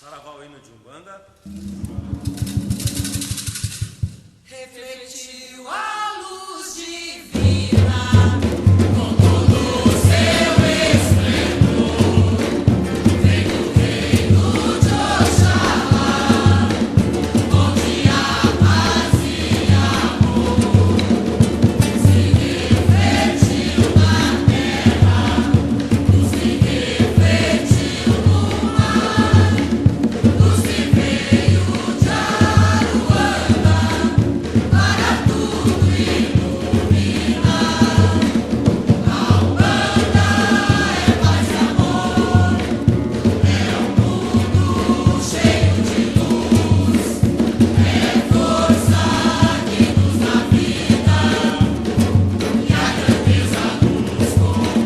Saravá o hino de Umbanda. Refletiu a luz divina com todo o seu esplendor. Vem do reino de Oxalá, onde a paz e amor se refletiu na terra, luz se refletiu no mar, luz que veio de Aruanda para tudo iluminar. A Umbanda é paz e amor, é um mundo cheio de luz, é força que nos dá vida e a grandeza nos conduz.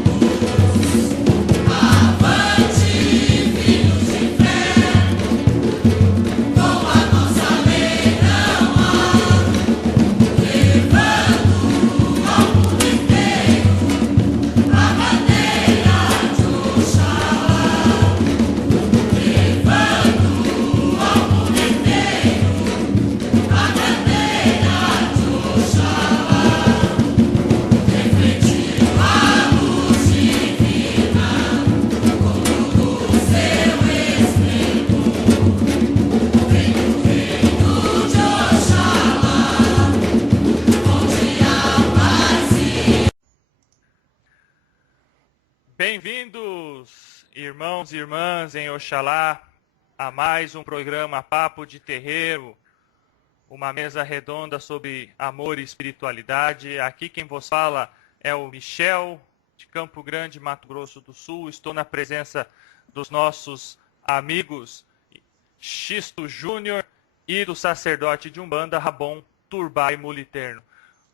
Avante, filhos de fé, com a nossa lei não há, levando ao mundo inteiro a bandeira de Oxalá. Levando ao mundo inteiro a bandeira de Oxalá. Refletiu a luz divina com todo o seu esplendor. Vem do reino de Oxalá, onde a paz e Bem-vindos, irmãos e irmãs em Oxalá, a mais um programa Papo de Terreiro, uma mesa redonda sobre amor e espiritualidade. Aqui quem vos fala é o Michel, de Campo Grande, Mato Grosso do Sul. Estou na presença dos nossos amigos Xisto Júnior e do sacerdote de Umbanda, Rabon Turbai Muliterno.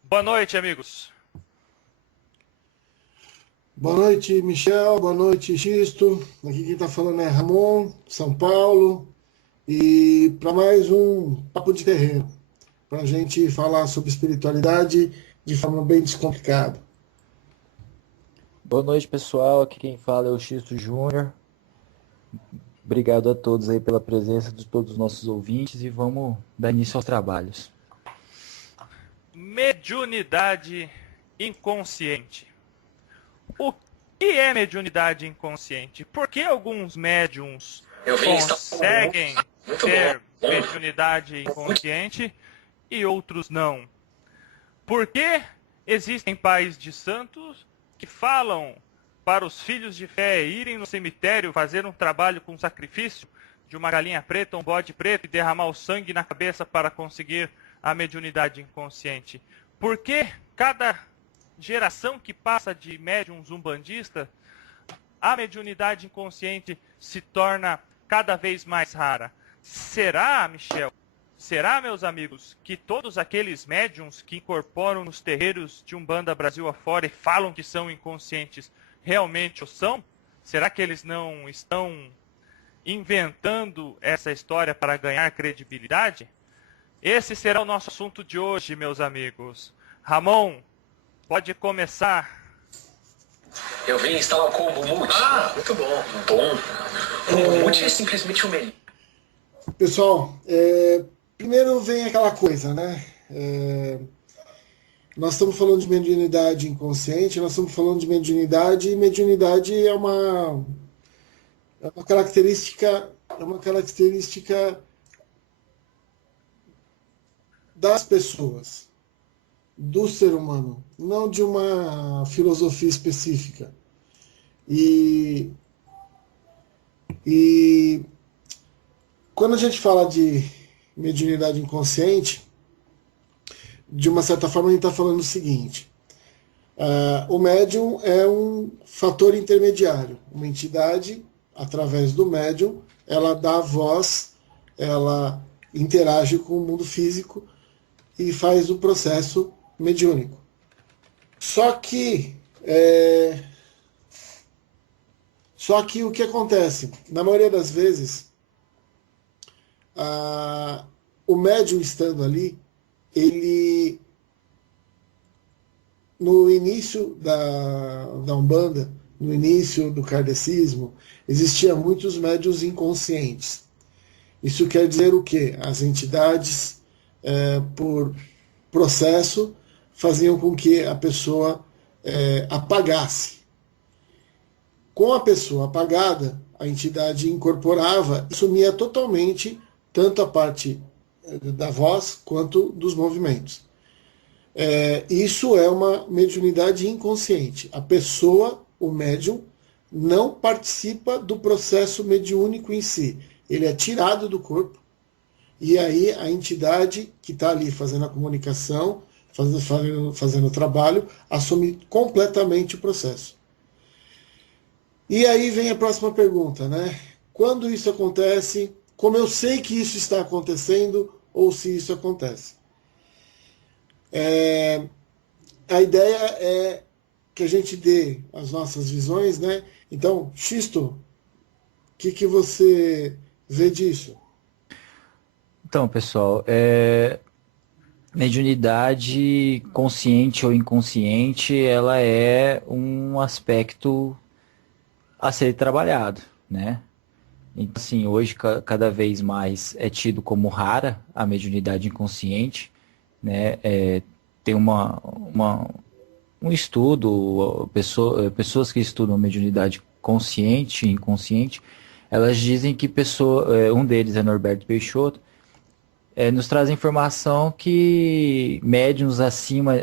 Boa noite, amigos. Boa noite, Michel. Boa noite, Xisto. Aqui quem está falando é Ramon, São Paulo. E para mais um Papo de Terreiro, para a gente falar sobre espiritualidade de forma bem descomplicada. Boa noite, pessoal. Aqui quem fala é o Xisto Júnior. Obrigado a todos aí pela presença de todos os nossos ouvintes e vamos dar início aos trabalhos. Mediunidade inconsciente. O que é mediunidade inconsciente? Por que alguns médiums conseguem ter mediunidade inconsciente e outros não? Por que existem pais de santos que falam para os filhos de fé irem no cemitério fazer um trabalho com sacrifício de uma galinha preta, um bode preto e derramar o sangue na cabeça para conseguir a mediunidade inconsciente? Por que cada geração que passa de médiums umbandistas, a mediunidade inconsciente se torna cada vez mais rara? Será, Michel? Será, meus amigos, que todos aqueles médiums que incorporam nos terreiros de Umbanda Brasil afora e falam que são inconscientes realmente o são? Será que eles não estão inventando essa história para ganhar credibilidade? Esse será o nosso assunto de hoje, meus amigos. Ramon, pode começar. Eu vim instalar o combo multi. Ah, muito bom. Bom. O combo multi é simplesmente o melhor. Pessoal, primeiro vem aquela coisa, né? Nós estamos falando de mediunidade inconsciente, nós estamos falando de mediunidade, e mediunidade é uma característica das pessoas, do ser humano, não de uma filosofia específica. E quando a gente fala de mediunidade inconsciente, de uma certa forma a gente está falando o seguinte: o médium é um fator intermediário, uma entidade, através do médium, ela dá voz, ela interage com o mundo físico e faz o processo mediúnico. Só que o que acontece? Na maioria das vezes, o médium estando ali, ele, no início da Umbanda, no início do kardecismo, existia muitos médiuns inconscientes. Isso quer dizer o quê? As entidades, por processo, faziam com que a pessoa apagasse. Com a pessoa apagada, a entidade incorporava e sumia totalmente tanto a parte da voz quanto dos movimentos. Isso é uma mediunidade inconsciente. A pessoa, o médium, não participa do processo mediúnico em si. Ele é tirado do corpo e aí a entidade que está ali fazendo a comunicação, fazendo o trabalho, assume completamente o processo. E aí vem a próxima pergunta, né? Quando isso acontece? Como eu sei que isso está acontecendo ou se isso acontece? A ideia é que a gente dê as nossas visões, né? Então, Xisto, o que você vê disso? Então, pessoal, mediunidade consciente ou inconsciente, ela é um aspecto a ser trabalhado, né? Então, assim, hoje cada vez mais é tido como rara a mediunidade inconsciente, né? Tem um estudo, pessoas que estudam mediunidade consciente e inconsciente, elas dizem que um deles é Norberto Peixoto, nos traz informação que médiuns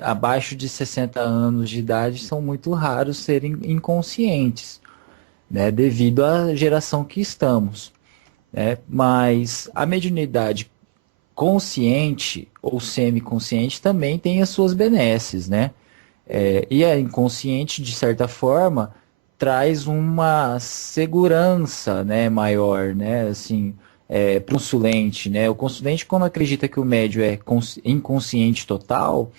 abaixo de 60 anos de idade são muito raros serem inconscientes, né, devido à geração que estamos, né? Mas a mediunidade consciente ou semiconsciente também tem as suas benesses, né? E a inconsciente, de certa forma, traz uma segurança, né, maior, né? Assim, para o consulente, né? O consulente, quando acredita que o médium é inconsciente total,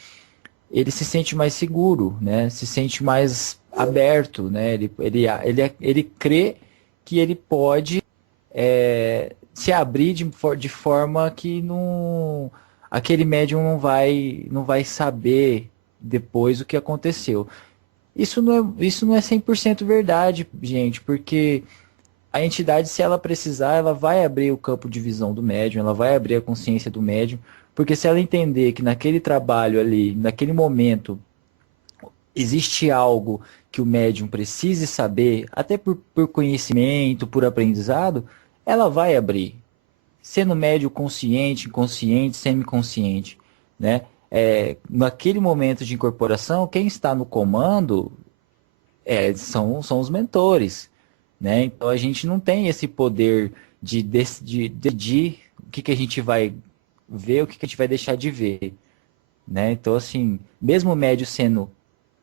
ele se sente mais seguro, né? Se sente mais aberto, né? Ele crê que ele pode se abrir de forma que aquele médium não vai saber depois o que aconteceu. Isso não é 100% verdade, gente, porque a entidade, se ela precisar, ela vai abrir o campo de visão do médium, ela vai abrir a consciência do médium, porque se ela entender que naquele trabalho ali, naquele momento, existe algo que o médium precise saber, até por conhecimento, por aprendizado, ela vai abrir. Sendo médium consciente, inconsciente, semiconsciente, né? Naquele momento de incorporação, quem está no comando são os mentores, né? Então a gente não tem esse poder de decidir o que a gente vai ver, o que a gente vai deixar de ver, né? Então, assim, mesmo o médium sendo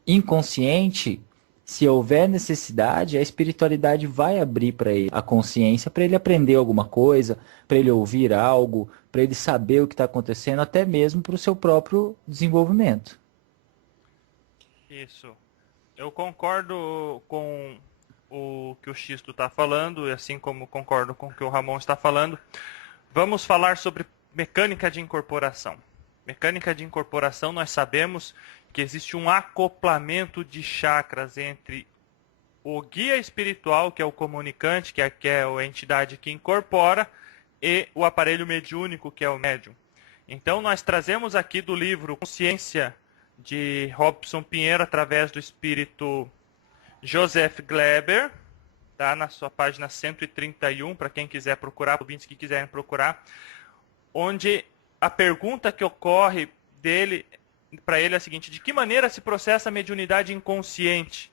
inconsciente, se houver necessidade, a espiritualidade vai abrir para ele a consciência, para ele aprender alguma coisa, para ele ouvir algo, para ele saber o que está acontecendo, até mesmo para o seu próprio desenvolvimento. Isso. Eu concordo com o que o Xisto está falando, assim como concordo com o que o Ramon está falando. Vamos falar sobre mecânica de incorporação. Mecânica de incorporação, nós sabemos que existe um acoplamento de chakras entre o guia espiritual, que é o comunicante, que é a entidade que incorpora, e o aparelho mediúnico, que é o médium. Então, nós trazemos aqui do livro Consciência, de Robson Pinheiro, através do espírito Joseph Gleber, tá? Na sua página 131, para quem quiser procurar, para ouvintes que quiserem procurar, onde a pergunta que ocorre para ele é a seguinte: de que maneira se processa a mediunidade inconsciente,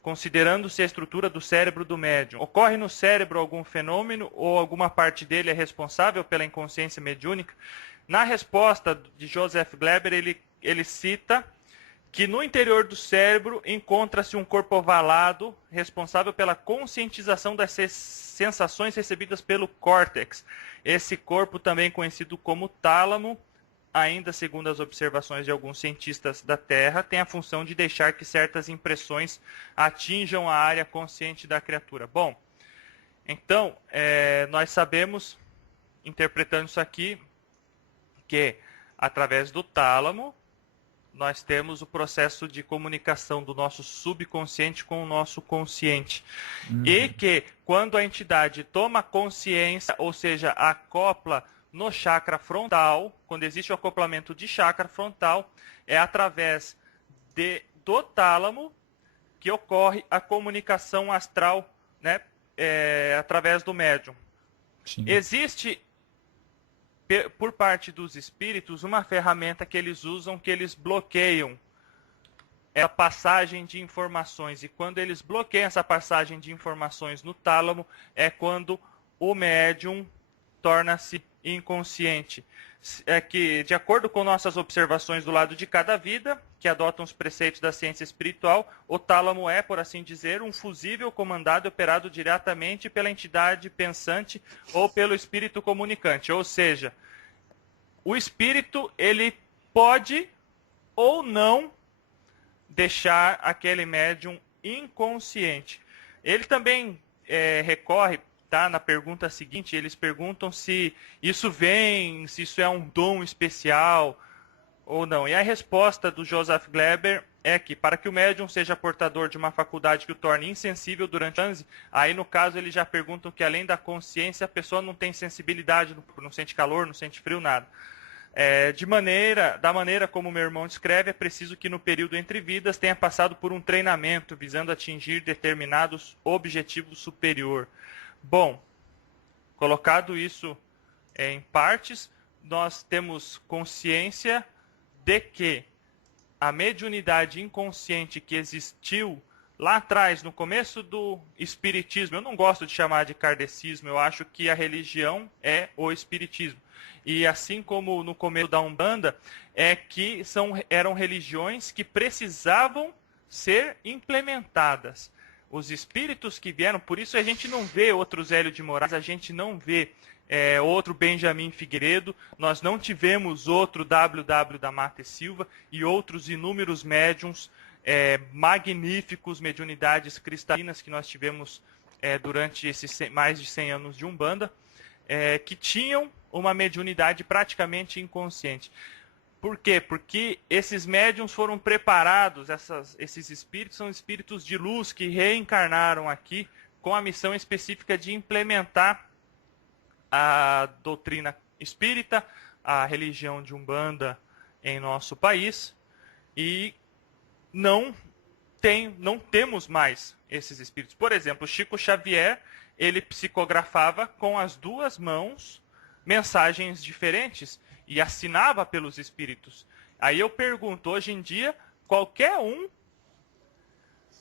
considerando-se a estrutura do cérebro do médium? Ocorre no cérebro algum fenômeno ou alguma parte dele é responsável pela inconsciência mediúnica? Na resposta de Joseph Gleber, ele cita que no interior do cérebro encontra-se um corpo ovalado responsável pela conscientização das sensações recebidas pelo córtex. Esse corpo, também conhecido como tálamo, ainda segundo as observações de alguns cientistas da Terra, tem a função de deixar que certas impressões atinjam a área consciente da criatura. Bom, então, nós sabemos, interpretando isso aqui, que através do tálamo, nós temos o processo de comunicação do nosso subconsciente com o nosso consciente. E que quando a entidade toma consciência, ou seja, acopla no chakra frontal, quando existe o acoplamento de chakra frontal, é através do tálamo que ocorre a comunicação astral, né, através do médium. Sim. Existe, por parte dos espíritos, uma ferramenta que eles usam, que eles bloqueiam a passagem de informações. E quando eles bloqueiam essa passagem de informações no tálamo, é quando o médium torna-se inconsciente. É que, de acordo com nossas observações do lado de cada vida, que adotam os preceitos da ciência espiritual, o tálamo é, por assim dizer, um fusível comandado e operado diretamente pela entidade pensante ou pelo espírito comunicante. Ou seja, o espírito, ele pode ou não deixar aquele médium inconsciente. Ele também recorre, tá, na pergunta seguinte, eles perguntam se isso é um dom especial ou não. E a resposta do Joseph Gleber é que, para que o médium seja portador de uma faculdade que o torne insensível durante o transe, aí no caso eles já perguntam que, além da consciência, a pessoa não tem sensibilidade, não sente calor, não sente frio, nada. Da maneira como meu irmão descreve, é preciso que no período entre vidas tenha passado por um treinamento visando atingir determinados objetivos superior. Bom, colocado isso em partes, nós temos consciência de que a mediunidade inconsciente que existiu lá atrás, no começo do espiritismo, eu não gosto de chamar de kardecismo, eu acho que a religião é o espiritismo. E assim como no começo da Umbanda, eram religiões que precisavam ser implementadas. Os espíritos que vieram, por isso a gente não vê outro Zélio de Moraes, a gente não vê outro Benjamin Figueiredo, nós não tivemos outro WW da Mata e Silva e outros inúmeros médiums magníficos, mediunidades cristalinas que nós tivemos durante esses mais de 100 anos de Umbanda, que tinham uma mediunidade praticamente inconsciente. Por quê? Porque esses médiums foram preparados, esses espíritos são espíritos de luz que reencarnaram aqui com a missão específica de implementar a doutrina espírita, a religião de Umbanda em nosso país, e não temos mais esses espíritos. Por exemplo, Chico Xavier, ele psicografava com as duas mãos mensagens diferentes e assinava pelos espíritos. Aí eu pergunto, hoje em dia, qualquer um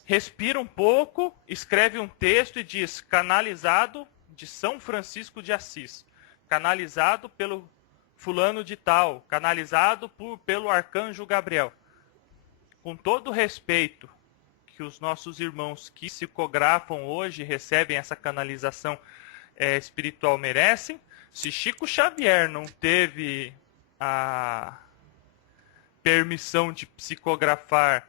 respira um pouco, escreve um texto e diz, canalizado de São Francisco de Assis, canalizado pelo fulano de tal, canalizado pelo arcanjo Gabriel. Com todo o respeito que os nossos irmãos que psicografam hoje recebem essa canalização espiritual merecem, se Chico Xavier não teve a permissão de psicografar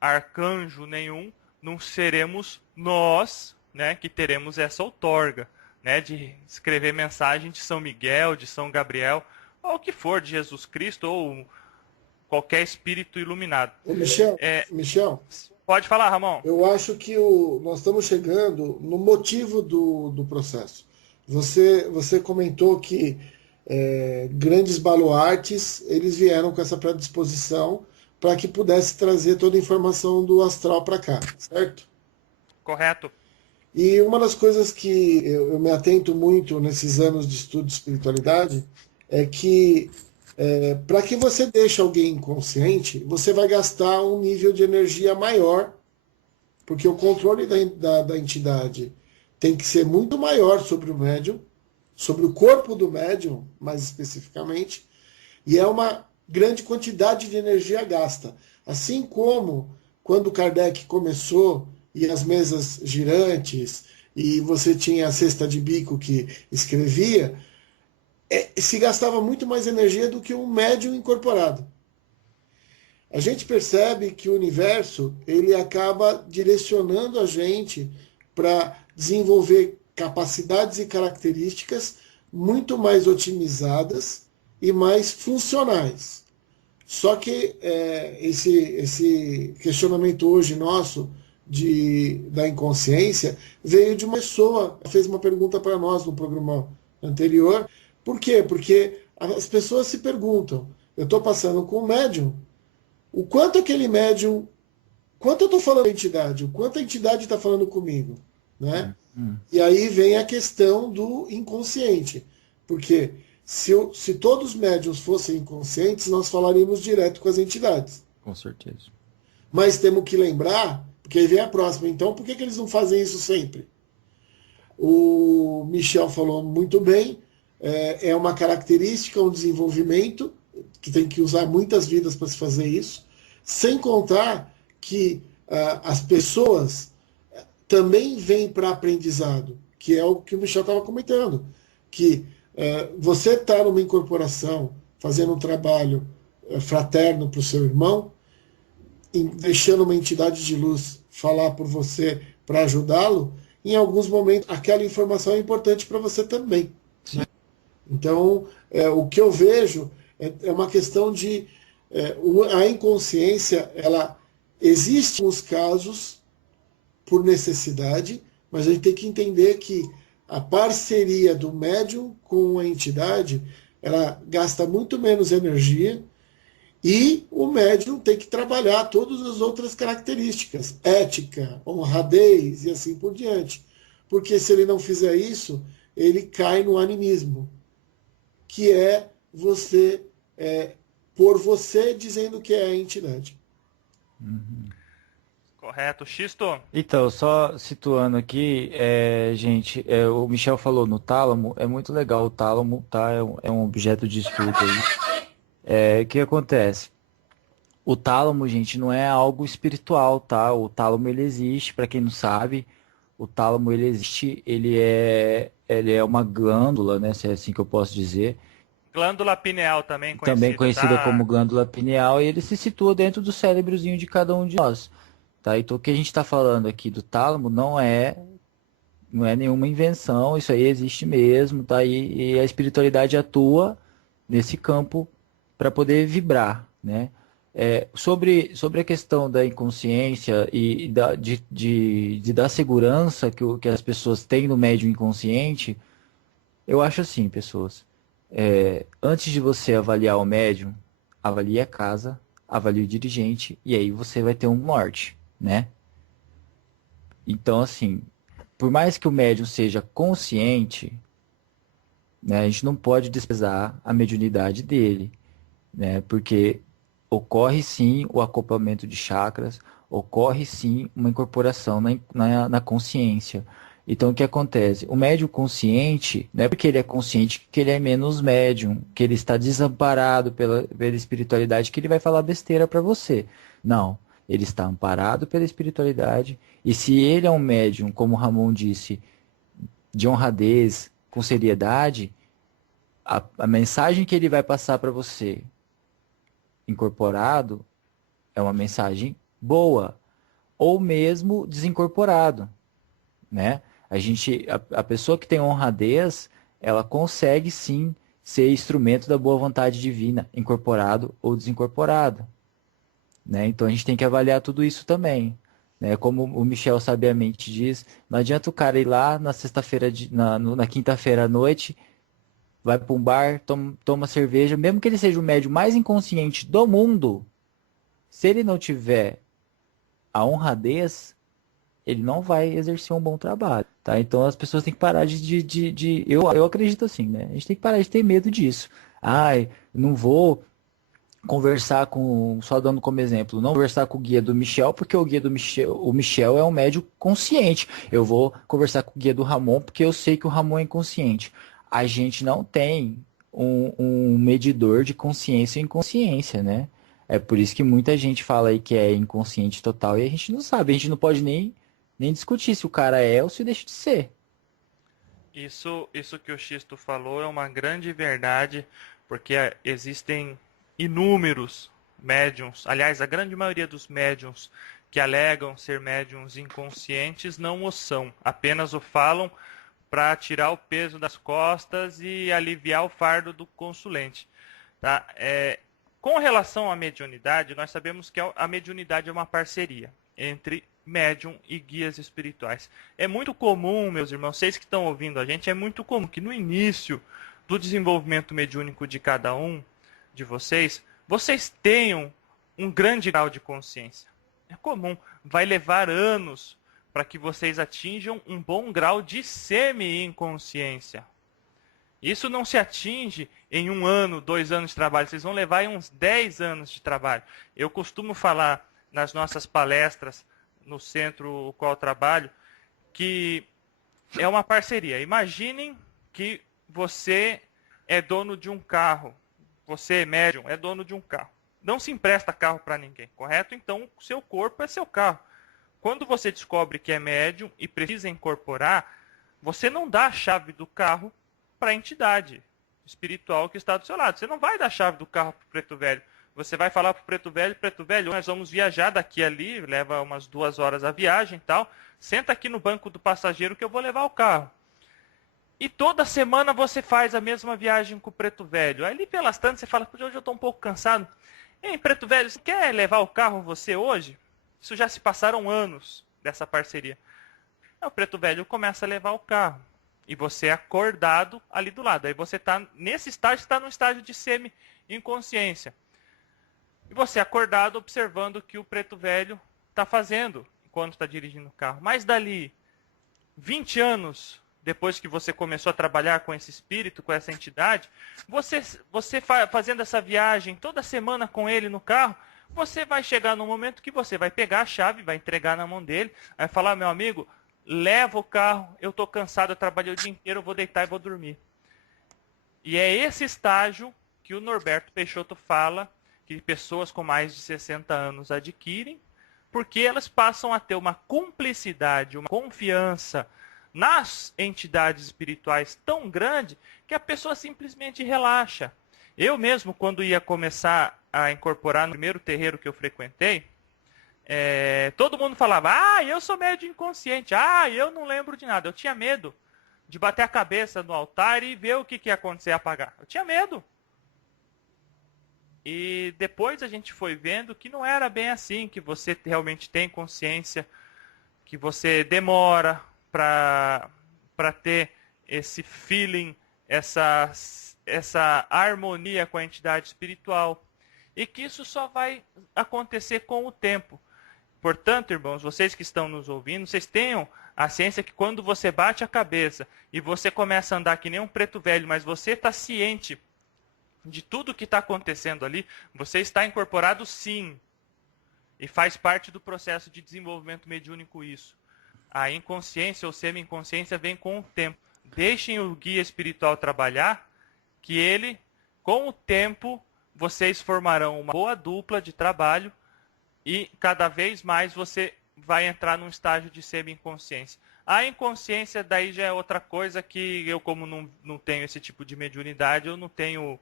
arcanjo nenhum, não seremos nós, né, que teremos essa outorga, né, de escrever mensagem de São Miguel, de São Gabriel, ou o que for, de Jesus Cristo, ou qualquer espírito iluminado. Michel, pode falar, Ramon. Eu acho que nós estamos chegando no motivo do processo. Você comentou que grandes baluartes, eles vieram com essa predisposição para que pudesse trazer toda a informação do astral para cá, certo? Correto. E uma das coisas que eu me atento muito nesses anos de estudo de espiritualidade é que para que você deixe alguém inconsciente, você vai gastar um nível de energia maior, porque o controle da entidade tem que ser muito maior sobre o médium, sobre o corpo do médium, mais especificamente, e é uma grande quantidade de energia gasta. Assim como quando Kardec começou, e as mesas girantes, e você tinha a cesta de bico que escrevia, se gastava muito mais energia do que um médium incorporado. A gente percebe que o universo ele acaba direcionando a gente para desenvolver capacidades e características muito mais otimizadas e mais funcionais. Só que esse questionamento hoje nosso da inconsciência veio de uma pessoa que fez uma pergunta para nós no programa anterior. Por quê? Porque as pessoas se perguntam, eu estou passando com um médium, o quanto aquele médium, quanto eu estou falando da entidade, o quanto a entidade está falando comigo, né? E aí vem a questão do inconsciente, porque se todos os médiums fossem inconscientes, nós falaríamos direto com as entidades. Com certeza. Mas temos que lembrar, porque aí vem a próxima, então por que eles não fazem isso sempre? O Michel falou muito bem, é uma característica, um desenvolvimento, que tem que usar muitas vidas para se fazer isso, sem contar que as pessoas também vêm para aprendizado, que é o que o Michel estava comentando, que você está numa incorporação, fazendo um trabalho fraterno para o seu irmão, deixando uma entidade de luz falar por você para ajudá-lo, em alguns momentos aquela informação é importante para você também. Né? Então, o que eu vejo é uma questão de a inconsciência, ela existe nos casos por necessidade, mas a gente tem que entender que a parceria do médium com a entidade, ela gasta muito menos energia e o médium tem que trabalhar todas as outras características, ética, honradez e assim por diante. Porque se ele não fizer isso, ele cai no animismo, que é você, por você dizendo que é a entidade. Correto. Xisto? Então, só situando aqui, gente, o Michel falou no tálamo, é muito legal o tálamo, tá? É um objeto de estudo aí. O que acontece? O tálamo, gente, não é algo espiritual, tá? O tálamo, ele existe, para quem não sabe, o tálamo, ele existe, ele é uma glândula, né? Se é assim que eu posso dizer. Glândula pineal também conhecida, Também conhecida tá? como glândula pineal, e ele se situa dentro do cérebrozinho de cada um de nós. Tá? Então, o que a gente está falando aqui do tálamo não é nenhuma invenção, isso aí existe mesmo, tá? E a espiritualidade atua nesse campo para poder vibrar, né? Sobre a questão da inconsciência e da segurança que as pessoas têm no médium inconsciente, eu acho assim, pessoas. Antes de você avaliar o médium, avalie a casa, avalie o dirigente, e aí você vai ter um norte, né? Então, assim, por mais que o médium seja consciente, né, a gente não pode desprezar a mediunidade dele, né? Porque ocorre sim o acoplamento de chakras, ocorre sim uma incorporação na consciência. Então, o que acontece? O médium consciente, não é porque ele é consciente que ele é menos médium, que ele está desamparado pela espiritualidade, que ele vai falar besteira para você. Não. Ele está amparado pela espiritualidade, e se ele é um médium, como o Ramon disse, de honradez, com seriedade, a mensagem que ele vai passar para você, incorporado, é uma mensagem boa, ou mesmo desincorporado, né? A pessoa que tem honradez, ela consegue sim ser instrumento da boa vontade divina, incorporado ou desincorporado. Né? Então a gente tem que avaliar tudo isso também. Né? Como o Michel sabiamente diz, não adianta o cara ir lá na sexta-feira, na quinta-feira à noite, vai para um bar, toma cerveja, mesmo que ele seja o médium mais inconsciente do mundo, se ele não tiver a honradez, ele não vai exercer um bom trabalho. Tá? Então as pessoas têm que parar eu acredito assim, né? A gente tem que parar de ter medo disso. Ai, não vou conversar só dando como exemplo, não conversar com o guia do Michel, porque o Michel é um médium consciente. Eu vou conversar com o guia do Ramon, porque eu sei que o Ramon é inconsciente. A gente não tem um medidor de consciência e inconsciência, né? É por isso que muita gente fala aí que é inconsciente total e a gente não sabe, a gente não pode nem discutir se o cara é ou se deixa de ser. Isso que o Xisto falou é uma grande verdade, porque existem inúmeros médiums, aliás, a grande maioria dos médiums que alegam ser médiums inconscientes não o são, apenas o falam para tirar o peso das costas e aliviar o fardo do consulente. Tá? Com relação à mediunidade, nós sabemos que a mediunidade é uma parceria entre médium e guias espirituais. É muito comum, meus irmãos, vocês que estão ouvindo a gente, é muito comum que no início do desenvolvimento mediúnico de cada um de vocês, vocês tenham um grande grau de consciência. É comum, vai levar anos para que vocês atinjam um bom grau de semi-inconsciência. Isso não se atinge em 1 ano, 2 anos de trabalho. Vocês vão levar em uns 10 anos de trabalho. Eu costumo falar nas nossas palestras, no centro o qual eu trabalho, que é uma parceria. Imaginem que você é dono de um carro. Você, médium, é dono de um carro. Não se empresta carro para ninguém, correto? Então, o seu corpo é seu carro. Quando você descobre que é médium e precisa incorporar, você não dá a chave do carro para a entidade espiritual que está do seu lado. Você não vai dar a chave do carro para o preto velho. Você vai falar para o preto velho, nós vamos viajar daqui ali, leva umas 2 horas a viagem e tal. Senta aqui no banco do passageiro que eu vou levar o carro. E toda semana você faz a mesma viagem com o preto velho. Aí pelas tantas você fala, hoje eu estou um pouco cansado. Ei, preto velho, você quer levar o carro você hoje? Isso já se passaram anos dessa parceria. Aí o preto velho começa a levar o carro. E você é acordado ali do lado. Aí você está nesse estágio, está no estágio de semi-inconsciência. E você é acordado observando o que o preto velho está fazendo enquanto está dirigindo o carro. Mas dali 20 anos depois que você começou a trabalhar com esse espírito, com essa entidade, você fazendo essa viagem toda semana com ele no carro, você vai chegar num momento que você vai pegar a chave, vai entregar na mão dele, vai falar, meu amigo, leva o carro, eu estou cansado, eu trabalhei o dia inteiro, eu vou deitar e vou dormir. E é esse estágio que o Norberto Peixoto fala que pessoas com mais de 60 anos adquirem, porque elas passam a ter uma cumplicidade, uma confiança nas entidades espirituais tão grande que a pessoa simplesmente relaxa. Eu mesmo, quando ia começar a incorporar no primeiro terreiro que eu frequentei, todo mundo falava, eu sou médium inconsciente, eu não lembro de nada. Eu tinha medo de bater a cabeça no altar e ver o que ia acontecer, apagar. Eu tinha medo. E depois a gente foi vendo que não era bem assim, que você realmente tem consciência, que você demora para ter esse feeling, essa harmonia com a entidade espiritual. E que isso só vai acontecer com o tempo. Portanto, irmãos, vocês que estão nos ouvindo, vocês tenham a ciência que quando você bate a cabeça e você começa a andar que nem um preto velho, mas você está ciente de tudo que está acontecendo ali, você está incorporado sim. E faz parte do processo de desenvolvimento mediúnico isso. A inconsciência ou semi-inconsciência vem com o tempo. Deixem o guia espiritual trabalhar, que ele, com o tempo, vocês formarão uma boa dupla de trabalho e cada vez mais você vai entrar num estágio de semi-inconsciência. A inconsciência daí já é outra coisa que eu, como não tenho esse tipo de mediunidade, eu não tenho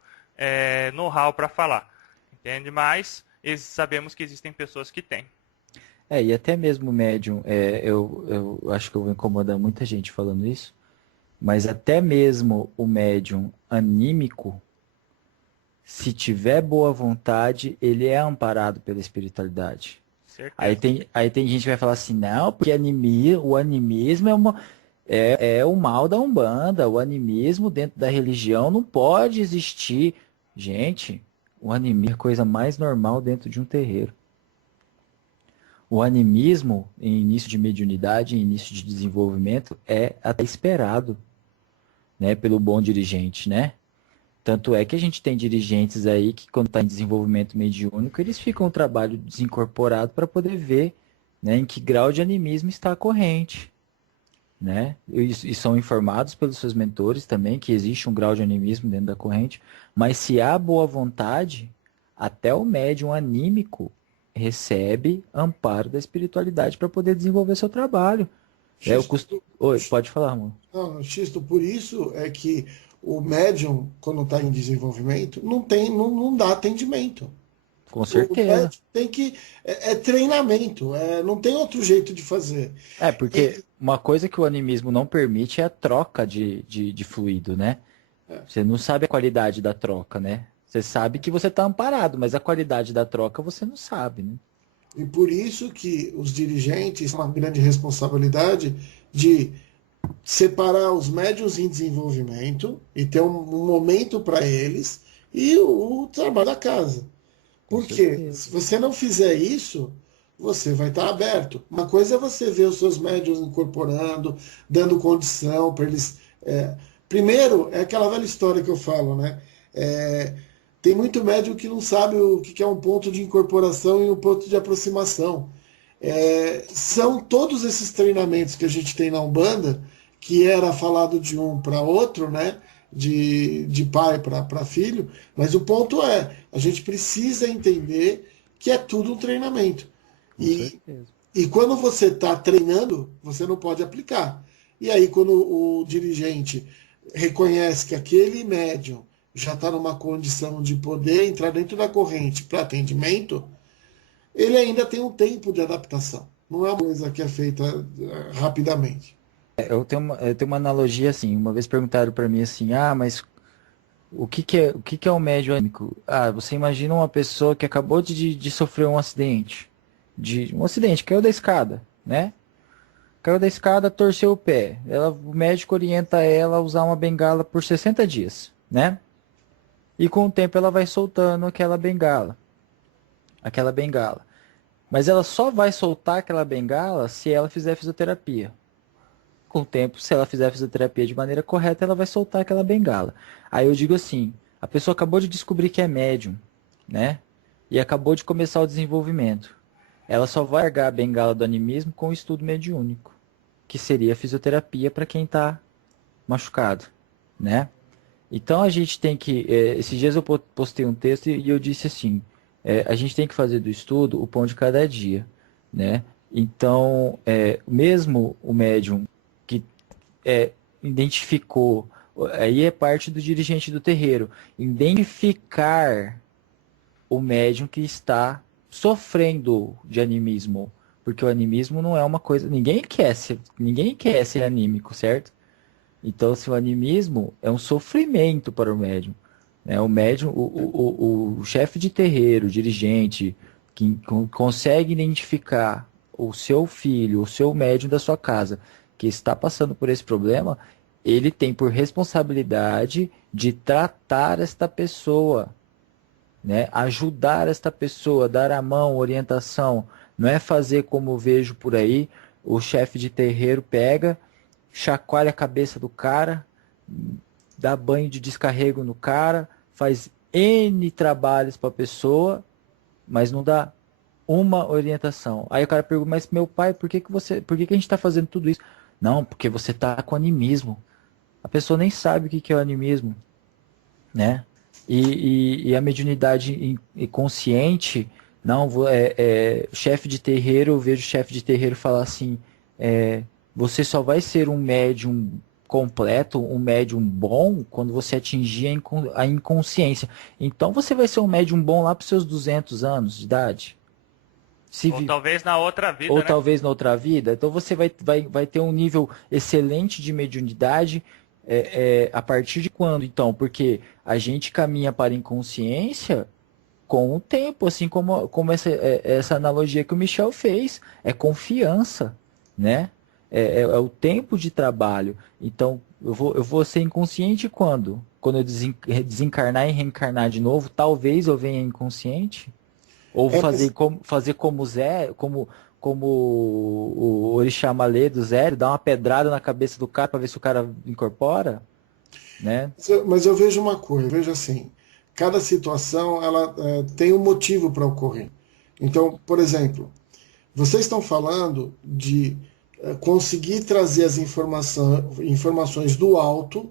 know-how para falar. Entende? Mas sabemos que existem pessoas que têm. E até mesmo o médium, eu acho que eu vou incomodar muita gente falando isso, mas até mesmo o médium anímico, se tiver boa vontade, ele é amparado pela espiritualidade. Aí tem gente que vai falar assim, não, porque o animismo é o mal da Umbanda, o animismo dentro da religião não pode existir. Gente, o animismo é a coisa mais normal dentro de um terreiro. O animismo, em início de mediunidade, em início de desenvolvimento, é até esperado, né, pelo bom dirigente, né? Tanto é que a gente tem dirigentes aí que, quando está em desenvolvimento mediúnico, eles ficam o trabalho desincorporado para poder ver, né, em que grau de animismo está a corrente, né? E são informados pelos seus mentores também que existe um grau de animismo dentro da corrente, mas se há boa vontade, até o médium anímico recebe amparo da espiritualidade para poder desenvolver seu trabalho. Oi, pode falar, amor. Não, Xisto, por isso é que o médium, quando está em desenvolvimento, não dá atendimento. Com certeza. Tem que. É treinamento, não tem outro jeito de fazer. Porque uma coisa que o animismo não permite é a troca de fluido, né? Você não sabe a qualidade da troca, né? Você sabe que você está amparado, mas a qualidade da troca você não sabe, né? E por isso que os dirigentes têm uma grande responsabilidade de separar os médios em desenvolvimento e ter um momento para eles e o trabalho da casa. Com Porque certeza. se você não fizer isso, você vai estar aberto. Uma coisa é você ver os seus médios incorporando, dando condição para eles. Primeiro, é aquela velha história que eu falo, né? É, tem muito médium que não sabe o que é um ponto de incorporação e um ponto de aproximação. São todos esses treinamentos que a gente tem na Umbanda, que era falado de um para outro, né? De pai para filho, mas o ponto é, a gente precisa entender que é tudo um treinamento. Com E, certeza. e quando você está treinando, você não pode aplicar. E aí, quando o dirigente reconhece que aquele médium já está numa condição de poder entrar dentro da corrente para atendimento, ele ainda tem um tempo de adaptação. Não é uma coisa que é feita rapidamente. Eu tenho uma analogia assim. Uma vez perguntaram para mim assim, mas o que é um médium anímico? Você imagina uma pessoa que acabou de sofrer um acidente. Um acidente, caiu da escada, né? Caiu da escada, torceu o pé. O médico orienta ela a usar uma bengala por 60 dias, né? E com o tempo ela vai soltando aquela bengala. Aquela bengala. Mas ela só vai soltar aquela bengala se ela fizer fisioterapia. Com o tempo, se ela fizer fisioterapia de maneira correta, ela vai soltar aquela bengala. Aí eu digo assim, a pessoa acabou de descobrir que é médium, né? E acabou de começar o desenvolvimento. Ela só vai largar a bengala do animismo com o estudo mediúnico, que seria a fisioterapia para quem está machucado, né? Então a gente tem que... esses dias eu postei um texto e eu disse assim, a gente tem que fazer do estudo o pão de cada dia, né? Então, mesmo o médium que identificou, aí é parte do dirigente do terreiro, identificar o médium que está sofrendo de animismo, porque o animismo não é uma coisa, ninguém quer ser anímico, certo? Então, se o animismo é um sofrimento para o médium, né? O médium, o chefe de terreiro, o dirigente, que consegue identificar o seu filho, o seu médium da sua casa, que está passando por esse problema, ele tem por responsabilidade de tratar esta pessoa, né? Ajudar esta pessoa, dar a mão, orientação. Não é fazer como eu vejo por aí, o chefe de terreiro pega, chacoalha a cabeça do cara, dá banho de descarrego no cara, faz N trabalhos para a pessoa, mas não dá uma orientação. Aí o cara pergunta, mas meu pai, por que a gente está fazendo tudo isso? Não, porque você está com animismo. A pessoa nem sabe o que é o animismo, né? E a mediunidade inconsciente, não, chefe de terreiro, eu vejo chefe de terreiro falar assim, você só vai ser um médium completo, um médium bom, quando você atingir a inconsciência. Então você vai ser um médium bom lá para os seus 200 anos de idade. Talvez na outra vida, Ou né? talvez na outra vida. Então você vai ter um nível excelente de mediunidade a partir de quando, então? Porque a gente caminha para a inconsciência com o tempo, assim como essa analogia que o Michel fez. É confiança, né? É o tempo de trabalho. Então, eu vou ser inconsciente quando? Quando eu desencarnar e reencarnar de novo, talvez eu venha inconsciente? Ou fazer como Zé, como o Orixá Malê do Zé, dar uma pedrada na cabeça do cara para ver se o cara incorpora, né? Mas eu vejo uma coisa, eu vejo assim, cada situação ela tem um motivo para ocorrer. Então, por exemplo, vocês estão falando de conseguir trazer as informações do alto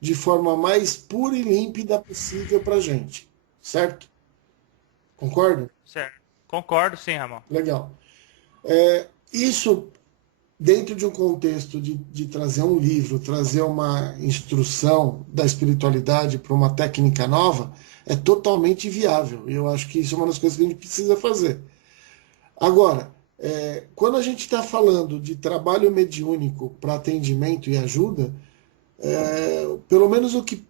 de forma mais pura e límpida possível para a gente, certo? Concorda? Certo. Concordo, sim, Ramon. Legal. Isso, dentro de um contexto de trazer um livro, trazer uma instrução da espiritualidade para uma técnica nova, é totalmente viável. E eu acho que isso é uma das coisas que a gente precisa fazer. Agora, quando a gente está falando de trabalho mediúnico para atendimento e ajuda, pelo menos o que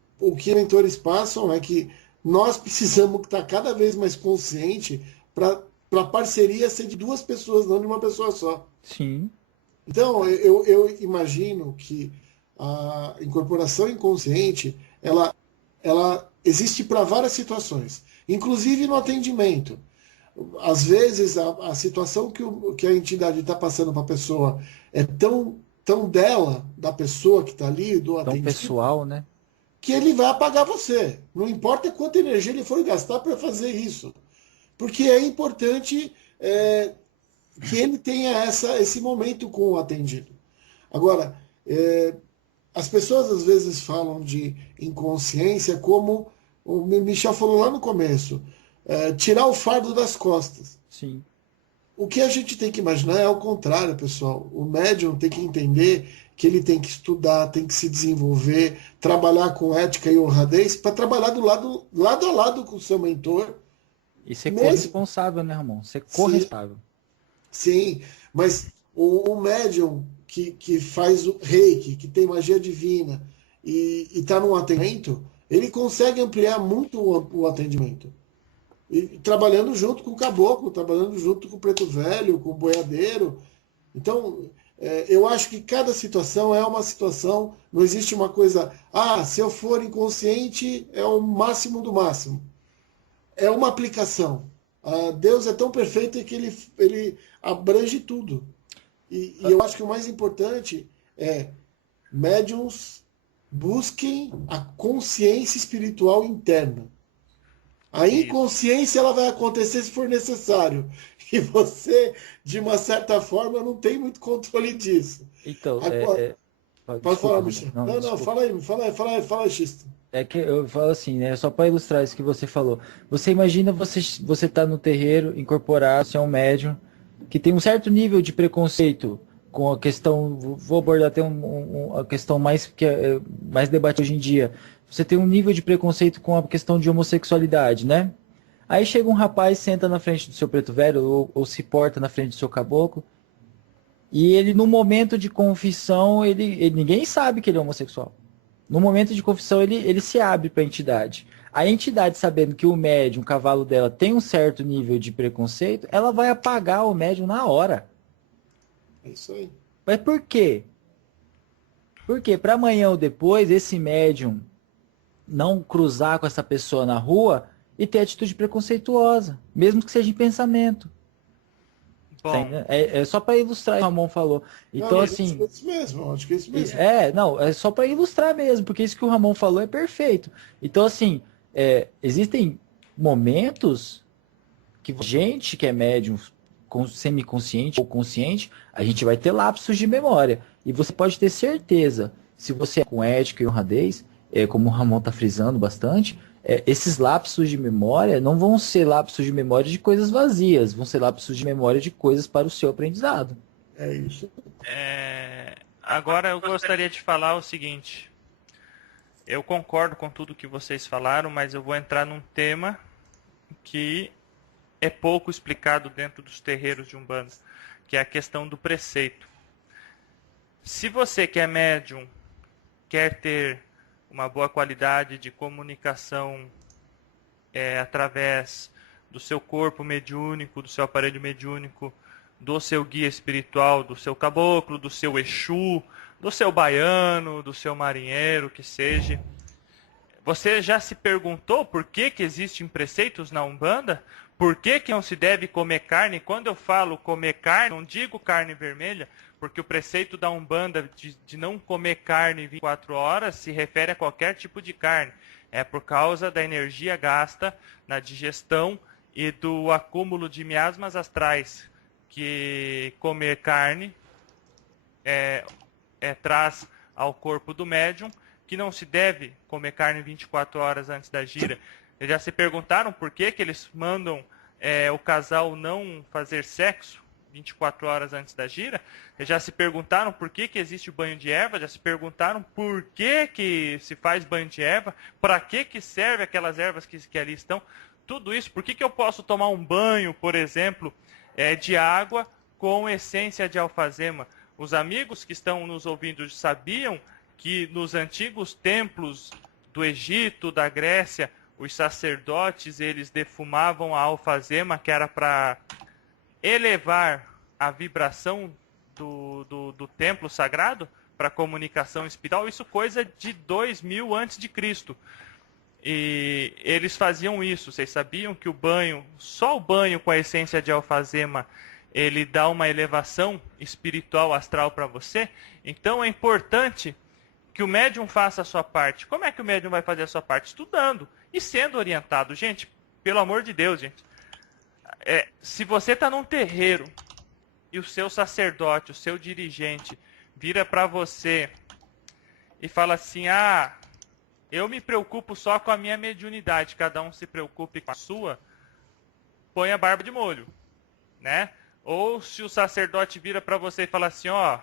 mentores passam é que nós precisamos estar cada vez mais consciente para a parceria ser de duas pessoas, não de uma pessoa só. Sim. Então, eu imagino que a incorporação inconsciente, ela existe para várias situações, inclusive no atendimento. Às vezes, a situação que a entidade está passando para a pessoa é tão dela, da pessoa que está ali, do Tão atendido, pessoal, né? que ele vai apagar você. Não importa quanta energia ele for gastar para fazer isso. Porque é importante que ele tenha esse momento com o atendido. Agora, as pessoas às vezes falam de inconsciência como o Michel falou lá no começo, tirar o fardo das costas. Sim. O que a gente tem que imaginar é o contrário, pessoal. O médium tem que entender que ele tem que estudar, tem que se desenvolver, trabalhar com ética e honradez para trabalhar lado a lado com o seu mentor. E ser Mesmo- corresponsável, né, Ramon? Ser corresponsável. Sim, mas o médium que faz o reiki, que tem magia divina e está num atendimento, ele consegue ampliar muito o atendimento. E trabalhando junto com o caboclo, trabalhando junto com o preto velho, com o boiadeiro. Então, eu acho que cada situação é uma situação, não existe uma coisa, se eu for inconsciente, é o máximo do máximo. É uma aplicação. Deus é tão perfeito que ele abrange tudo. E eu acho que o mais importante é médiums busquem a consciência espiritual interna. A inconsciência ela vai acontecer se for necessário. E você, de uma certa forma, não tem muito controle disso. Então, Agora, pode desculpa, falar, Ramon. Michel. Não, Não, desculpa. fala aí, Xisto. É que eu falo assim, né? Só para ilustrar isso que você falou. Você imagina você tá no terreiro, incorporado, você é um médium que tem um certo nível de preconceito com a questão, vou abordar até a questão mais que é mais debatida hoje em dia. Você tem um nível de preconceito com a questão de homossexualidade, né? Aí chega um rapaz, senta na frente do seu preto velho ou se porta na frente do seu caboclo e ele no momento de confissão, ninguém sabe que ele é homossexual. No momento de confissão, ele se abre para a entidade. A entidade, sabendo que o médium, o cavalo dela, tem um certo nível de preconceito, ela vai apagar o médium na hora. É isso aí. Mas por quê? Porque para amanhã ou depois, esse médium não cruzar com essa pessoa na rua e ter atitude preconceituosa, mesmo que seja em pensamento. Bom, É só para ilustrar o que o Ramon falou. Então, Não, assim, é isso mesmo, acho que é isso mesmo. não, é só para ilustrar mesmo, porque isso que o Ramon falou é perfeito. Então, assim, existem momentos que gente que é médium semiconsciente ou consciente, a gente vai ter lapsos de memória. E você pode ter certeza, se você é com ética e honradez, como o Ramon está frisando bastante, esses lapsos de memória não vão ser lapsos de memória de coisas vazias, vão ser lapsos de memória de coisas para o seu aprendizado. É isso. agora eu gostaria de falar o seguinte. Eu concordo com tudo que vocês falaram, mas eu vou entrar num tema que é pouco explicado dentro dos terreiros de Umbanda, que é a questão do preceito. Se você que é médium quer ter uma boa qualidade de comunicação através do seu corpo mediúnico, do seu aparelho mediúnico, do seu guia espiritual, do seu caboclo, do seu Exu, do seu baiano, do seu marinheiro, que seja. Você já se perguntou por que existem preceitos na Umbanda? Por que não se deve comer carne? Quando eu falo comer carne, não digo carne vermelha, porque o preceito da Umbanda de não comer carne 24 horas se refere a qualquer tipo de carne. É por causa da energia gasta na digestão e do acúmulo de miasmas astrais que comer carne traz ao corpo do médium, que não se deve comer carne 24 horas antes da gira. Eles já se perguntaram por que eles mandam o casal não fazer sexo 24 horas antes da gira? Eles já se perguntaram por que existe o banho de erva? Já se perguntaram por que se faz banho de erva? Para que serve aquelas ervas que ali estão? Tudo isso, por que eu posso tomar um banho, por exemplo, de água com essência de alfazema? Os amigos que estão nos ouvindo sabiam que nos antigos templos do Egito, da Grécia, os sacerdotes, eles defumavam a alfazema, que era para elevar a vibração do templo sagrado para comunicação espiritual. Isso coisa de 2000 antes de Cristo. E eles faziam isso. Vocês sabiam que o banho, só o banho com a essência de alfazema, ele dá uma elevação espiritual astral para você? Então é importante que o médium faça a sua parte. Como é que o médium vai fazer a sua parte? Estudando e sendo orientado. Gente, pelo amor de Deus, gente. Se você está num terreiro e o seu sacerdote, o seu dirigente, vira para você e fala assim: ah, eu me preocupo só com a minha mediunidade, cada um se preocupe com a sua, põe a barba de molho, né? Ou se o sacerdote vira para você e fala assim: ó,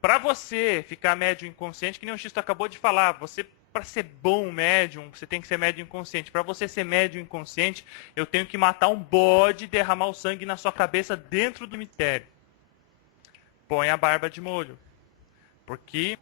para você ficar médium inconsciente, que nem o Xisto acabou de falar, você, para ser bom médium, você tem que ser médium inconsciente. Para você ser médium inconsciente, eu tenho que matar um bode e derramar o sangue na sua cabeça dentro do cemitério. Põe a barba de molho. Porque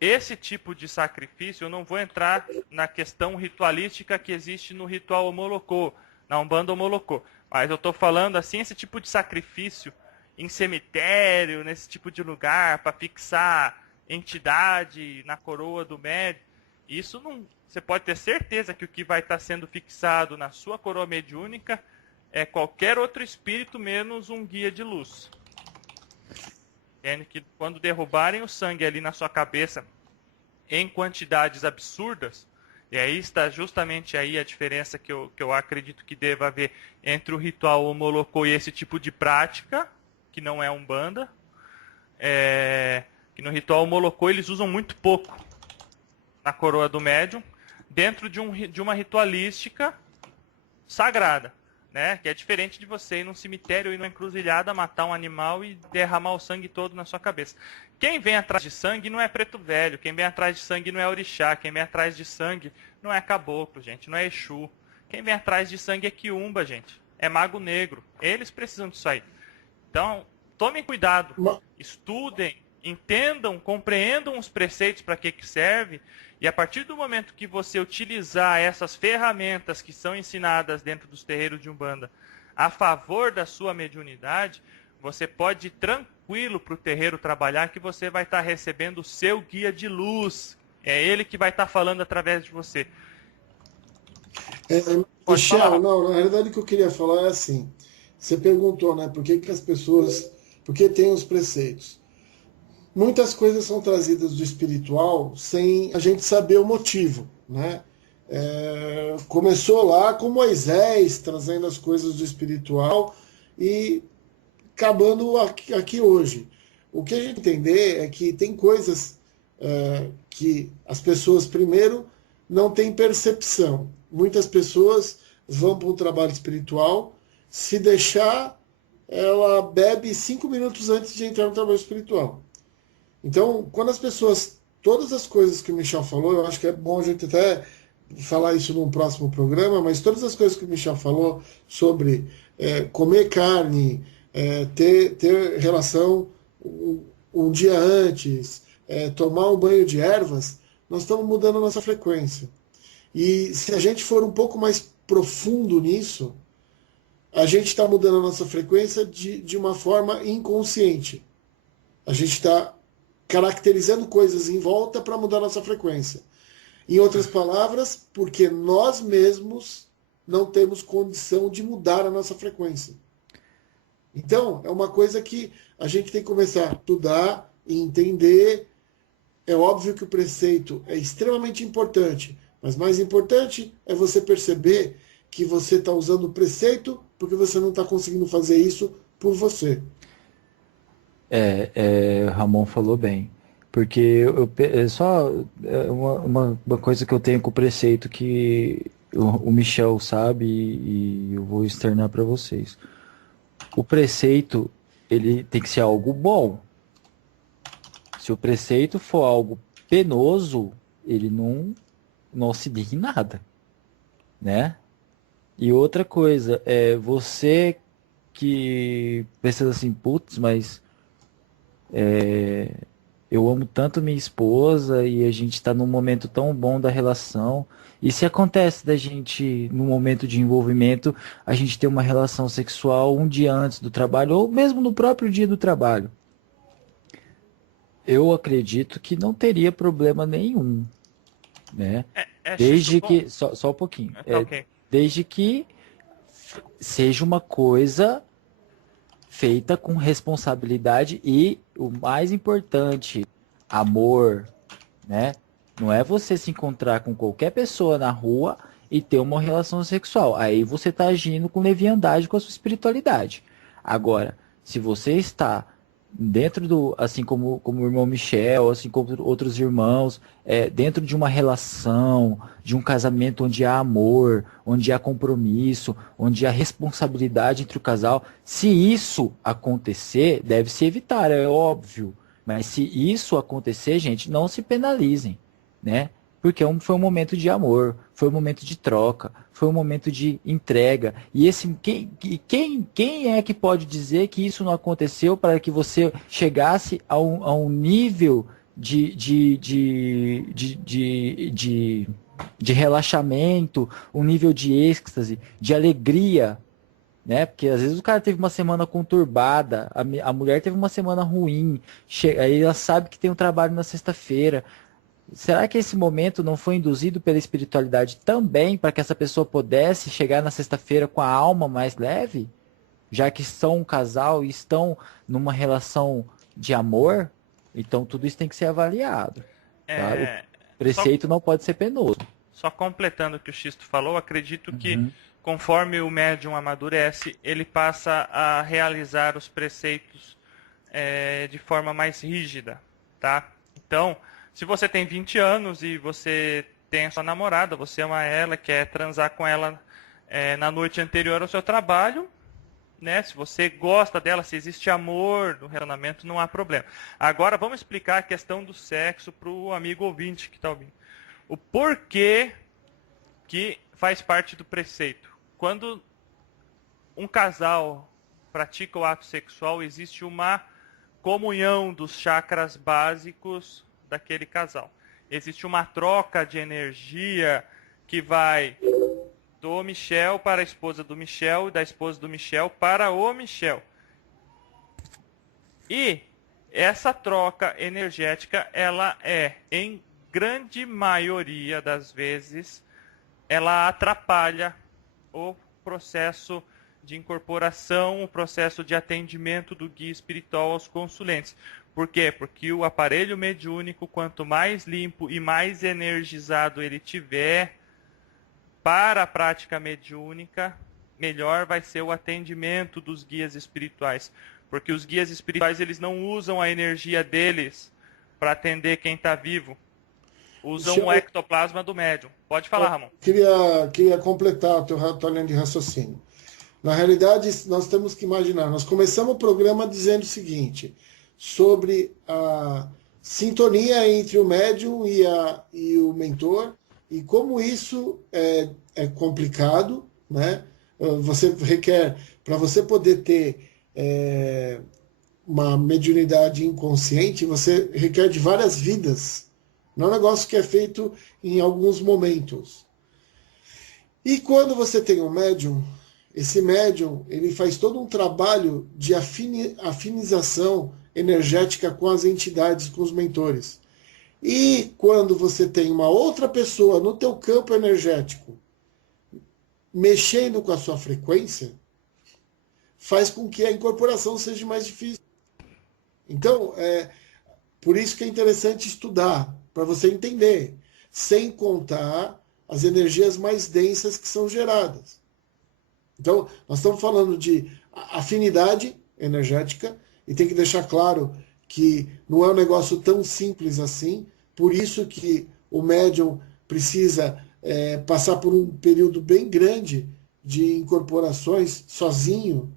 esse tipo de sacrifício, eu não vou entrar na questão ritualística que existe no ritual Omolocô, na Umbanda Omolocô. Mas eu estou falando assim, esse tipo de sacrifício em cemitério, nesse tipo de lugar, para fixar entidade na coroa do médium, isso não. Você pode ter certeza que o que vai estar sendo fixado na sua coroa mediúnica é qualquer outro espírito menos um guia de luz. Entende que quando derrubarem o sangue ali na sua cabeça em quantidades absurdas, e aí está justamente aí a diferença que eu acredito que deva haver entre o ritual Omolocô e esse tipo de prática, que não é Umbanda. Que no ritual Omolocô eles usam muito pouco na coroa do médium, dentro de uma ritualística sagrada, né? Que é diferente de você ir num cemitério, ir numa encruzilhada, matar um animal e derramar o sangue todo na sua cabeça. Quem vem atrás de sangue não é preto velho, quem vem atrás de sangue não é orixá, quem vem atrás de sangue não é caboclo, gente, não é exu. Quem vem atrás de sangue é quiumba, gente, é mago negro. Eles precisam disso aí. Então, tomem cuidado, estudem, entendam, compreendam os preceitos para que serve, e a partir do momento que você utilizar essas ferramentas que são ensinadas dentro dos terreiros de Umbanda a favor da sua mediunidade, você pode ir tranquilo para o terreiro trabalhar, que você vai estar recebendo o seu guia de luz. É ele que vai estar falando através de você. Michel, não, na realidade o que eu queria falar é assim, você perguntou, né, por que as pessoas, por que tem os preceitos? Muitas coisas são trazidas do espiritual sem a gente saber o motivo, né? Começou lá com Moisés trazendo as coisas do espiritual e acabando aqui hoje. O que a gente entender é que tem coisas que as pessoas, primeiro, não têm percepção. Muitas pessoas vão para o trabalho espiritual, se deixar, ela bebe 5 minutos antes de entrar no trabalho espiritual. Então, quando as pessoas, todas as coisas que o Michel falou, eu acho que é bom a gente até falar isso num próximo programa, mas todas as coisas que o Michel falou sobre comer carne, ter relação um dia antes, tomar um banho de ervas, nós estamos mudando a nossa frequência. E se a gente for um pouco mais profundo nisso, a gente está mudando a nossa frequência de uma forma inconsciente. A gente está caracterizando coisas em volta para mudar a nossa frequência. Em outras palavras, porque nós mesmos não temos condição de mudar a nossa frequência. Então, é uma coisa que a gente tem que começar a estudar e entender. É óbvio que o preceito é extremamente importante, mas mais importante é você perceber que você está usando o preceito porque você não está conseguindo fazer isso por você. Ramon falou bem. Porque uma coisa que eu tenho com o preceito que o Michel sabe e eu vou externar para vocês. O preceito, ele tem que ser algo bom. Se o preceito for algo penoso, ele não auxilia em nada, né? E outra coisa, você que pensa assim, putz, mas eu amo tanto minha esposa e a gente está num momento tão bom da relação. E se acontece da gente, no momento de envolvimento, a gente ter uma relação sexual um dia antes do trabalho, ou mesmo no próprio dia do trabalho, eu acredito que não teria problema nenhum, né? Desde que, só um pouquinho, Ok. desde que seja uma coisa feita com responsabilidade e, o mais importante, amor, né? Não é você se encontrar com qualquer pessoa na rua e ter uma relação sexual. Aí você está agindo com leviandade com a sua espiritualidade. Agora, se você está dentro do, assim como o irmão Michel, assim como outros irmãos, dentro de uma relação, de um casamento onde há amor, onde há compromisso, onde há responsabilidade entre o casal, se isso acontecer, deve se evitar, é óbvio. Mas se isso acontecer, gente, não se penalizem, né? Porque foi um momento de amor, foi um momento de troca, foi um momento de entrega. E quem é que pode dizer que isso não aconteceu para que você chegasse a um nível de relaxamento, um nível de êxtase, de alegria, né? Porque às vezes o cara teve uma semana conturbada, a mulher teve uma semana ruim, aí ela sabe que tem um trabalho na sexta-feira. Será que esse momento não foi induzido pela espiritualidade também para que essa pessoa pudesse chegar na sexta-feira com a alma mais leve? Já que são um casal e estão numa relação de amor, então tudo isso tem que ser avaliado. Tá? O preceito não pode ser penoso. Só completando o que o Xisto falou, acredito que conforme o médium amadurece, ele passa a realizar os preceitos de forma mais rígida, tá? Então, se você tem 20 anos e você tem a sua namorada, você ama ela, quer transar com ela na noite anterior ao seu trabalho, né? Se você gosta dela, se existe amor no relacionamento, não há problema. Agora vamos explicar a questão do sexo para o amigo ouvinte que está ouvindo. O porquê que faz parte do preceito. Quando um casal pratica o ato sexual, existe uma comunhão dos chakras básicos daquele casal. Existe uma troca de energia que vai do Michel para a esposa do Michel e da esposa do Michel para o Michel. E essa troca energética, ela em grande maioria das vezes, ela atrapalha o processo de incorporação, o processo de atendimento do guia espiritual aos consulentes. Por quê? Porque o aparelho mediúnico, quanto mais limpo e mais energizado ele tiver para a prática mediúnica, melhor vai ser o atendimento dos guias espirituais. Porque os guias espirituais, eles não usam a energia deles para atender quem está vivo. Usam o ectoplasma do médium. Pode falar, Ramon. Queria completar a tua linha de raciocínio. Na realidade, nós temos que imaginar, nós começamos o programa dizendo o seguinte, sobre a sintonia entre o médium e o mentor, e como isso é complicado, né? Você requer, para você poder ter uma mediunidade inconsciente, você requer de várias vidas. Não é um negócio que é feito em alguns momentos. E quando você tem um médium, esse médium ele faz todo um trabalho de afinização energética com as entidades, com os mentores. E quando você tem uma outra pessoa no teu campo energético mexendo com a sua frequência, faz com que a incorporação seja mais difícil. Então, por isso que é interessante estudar, para você entender, sem contar as energias mais densas que são geradas. Então, nós estamos falando de afinidade energética, e tem que deixar claro que não é um negócio tão simples assim, por isso que o médium precisa passar por um período bem grande de incorporações sozinho,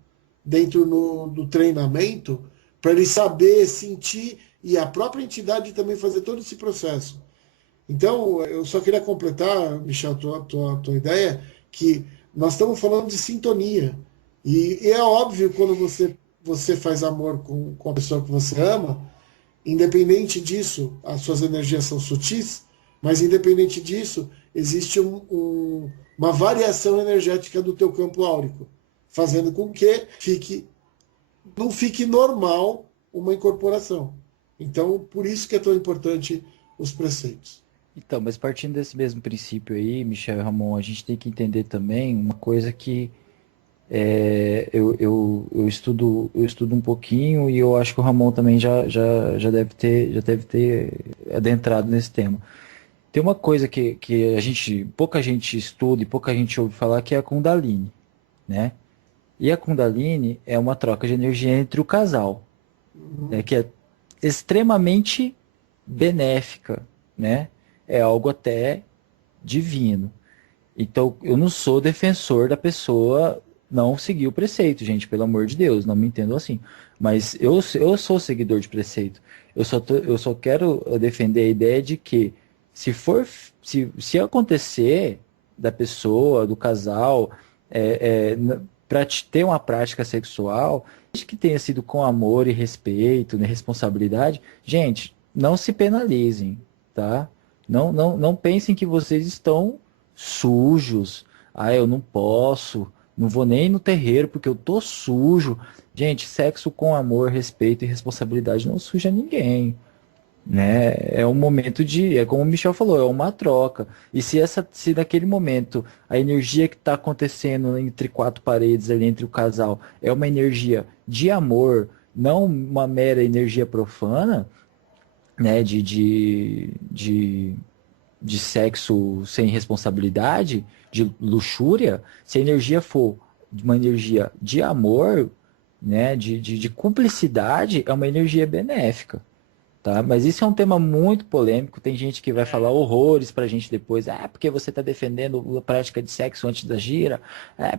dentro do treinamento, para ele saber sentir e a própria entidade também fazer todo esse processo. Então, eu só queria completar, Michel, tua ideia, que nós estamos falando de sintonia. E é óbvio, quando você faz amor com a pessoa que você ama, Independente disso, as suas energias são sutis, mas independente disso, existe uma variação energética do teu campo áurico, fazendo com que não fique normal uma incorporação. Então, por isso que é tão importante os preceitos. Então, mas partindo desse mesmo princípio aí, Michel e Ramon, a gente tem que entender também uma coisa que eu estudo um pouquinho e eu acho que o Ramon também já deve ter adentrado nesse tema. Tem uma coisa que pouca gente estuda e pouca gente ouve falar, que é a Kundalini, né? E a Kundalini é uma troca de energia entre o casal, né? Que é extremamente benéfica, né? É algo até divino. Então, eu não sou defensor da pessoa não seguir o preceito, gente, pelo amor de Deus, não me entendo assim. Mas eu sou seguidor de preceito. Eu só quero defender a ideia de que se acontecer da pessoa, do casal, para ter uma prática sexual, desde que tenha sido com amor e respeito, né, responsabilidade, gente, não se penalizem, tá? Não pensem que vocês estão sujos. Ah, eu não posso, não vou nem no terreiro porque eu tô sujo. Gente, sexo com amor, respeito e responsabilidade não suja ninguém, né? É um momento é como o Michel falou, é uma troca. E se naquele momento a energia que está acontecendo entre quatro paredes ali entre o casal é uma energia de amor, não uma mera energia profana, né? De sexo sem responsabilidade, de luxúria, se a energia for uma energia de amor, né? De cumplicidade, é uma energia benéfica. Tá? Mas isso é um tema muito polêmico. Tem gente que vai falar horrores pra gente depois. Porque você está defendendo a prática de sexo antes da gira.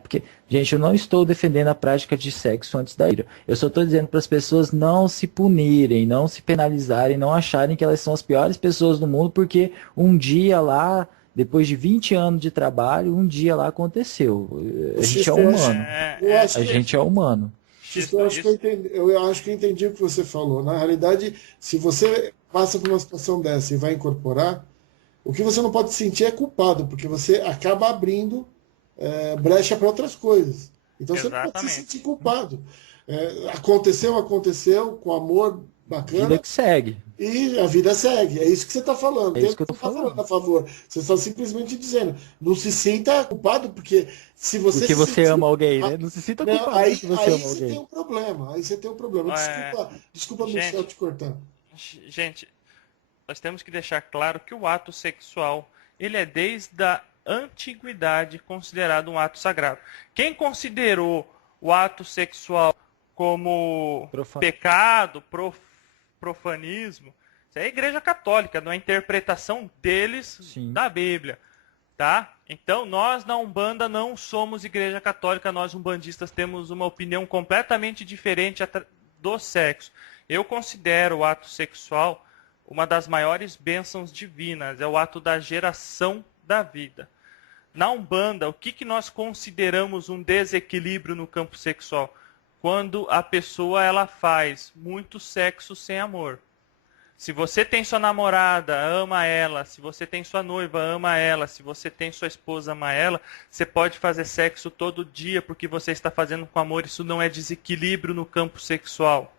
Porque. Gente, eu não estou defendendo a prática de sexo antes da gira. Eu só estou dizendo para as pessoas não se punirem, não se penalizarem, não acharem que elas são as piores pessoas do mundo, porque um dia lá, depois de 20 anos de trabalho, um dia lá aconteceu. A gente é humano. A gente é humano. Eu acho que eu entendi o que você falou. Na realidade, se você passa por uma situação dessa e vai incorporar, o que você não pode sentir é culpado, porque você acaba abrindo brecha para outras coisas. Então você não pode se sentir culpado. Aconteceu, com amor, bacana. Vida que segue. E a vida segue. É isso que você está falando. É isso que eu tô falando a favor. Você está simplesmente dizendo. Não se sinta culpado, porque se você porque você ama alguém, né? Não se sinta culpado porque você ama alguém. Aí você tem um problema. Aí você tem um problema. Desculpa Michel, te cortando. Gente, nós temos que deixar claro que o ato sexual, ele é desde a antiguidade considerado um ato sagrado. Quem considerou o ato sexual como pecado, profanismo, isso é a Igreja Católica, na interpretação deles da Bíblia, tá? Então nós na Umbanda não somos Igreja Católica, nós umbandistas temos uma opinião completamente diferente do sexo. Eu considero o ato sexual uma das maiores bênçãos divinas, é o ato da geração da vida. Na Umbanda, o que nós consideramos um desequilíbrio no campo sexual? Quando a pessoa ela faz muito sexo sem amor. Se você tem sua namorada, ama ela. Se você tem sua noiva, ama ela. Se você tem sua esposa, ama ela. Você pode fazer sexo todo dia porque você está fazendo com amor. Isso não é desequilíbrio no campo sexual.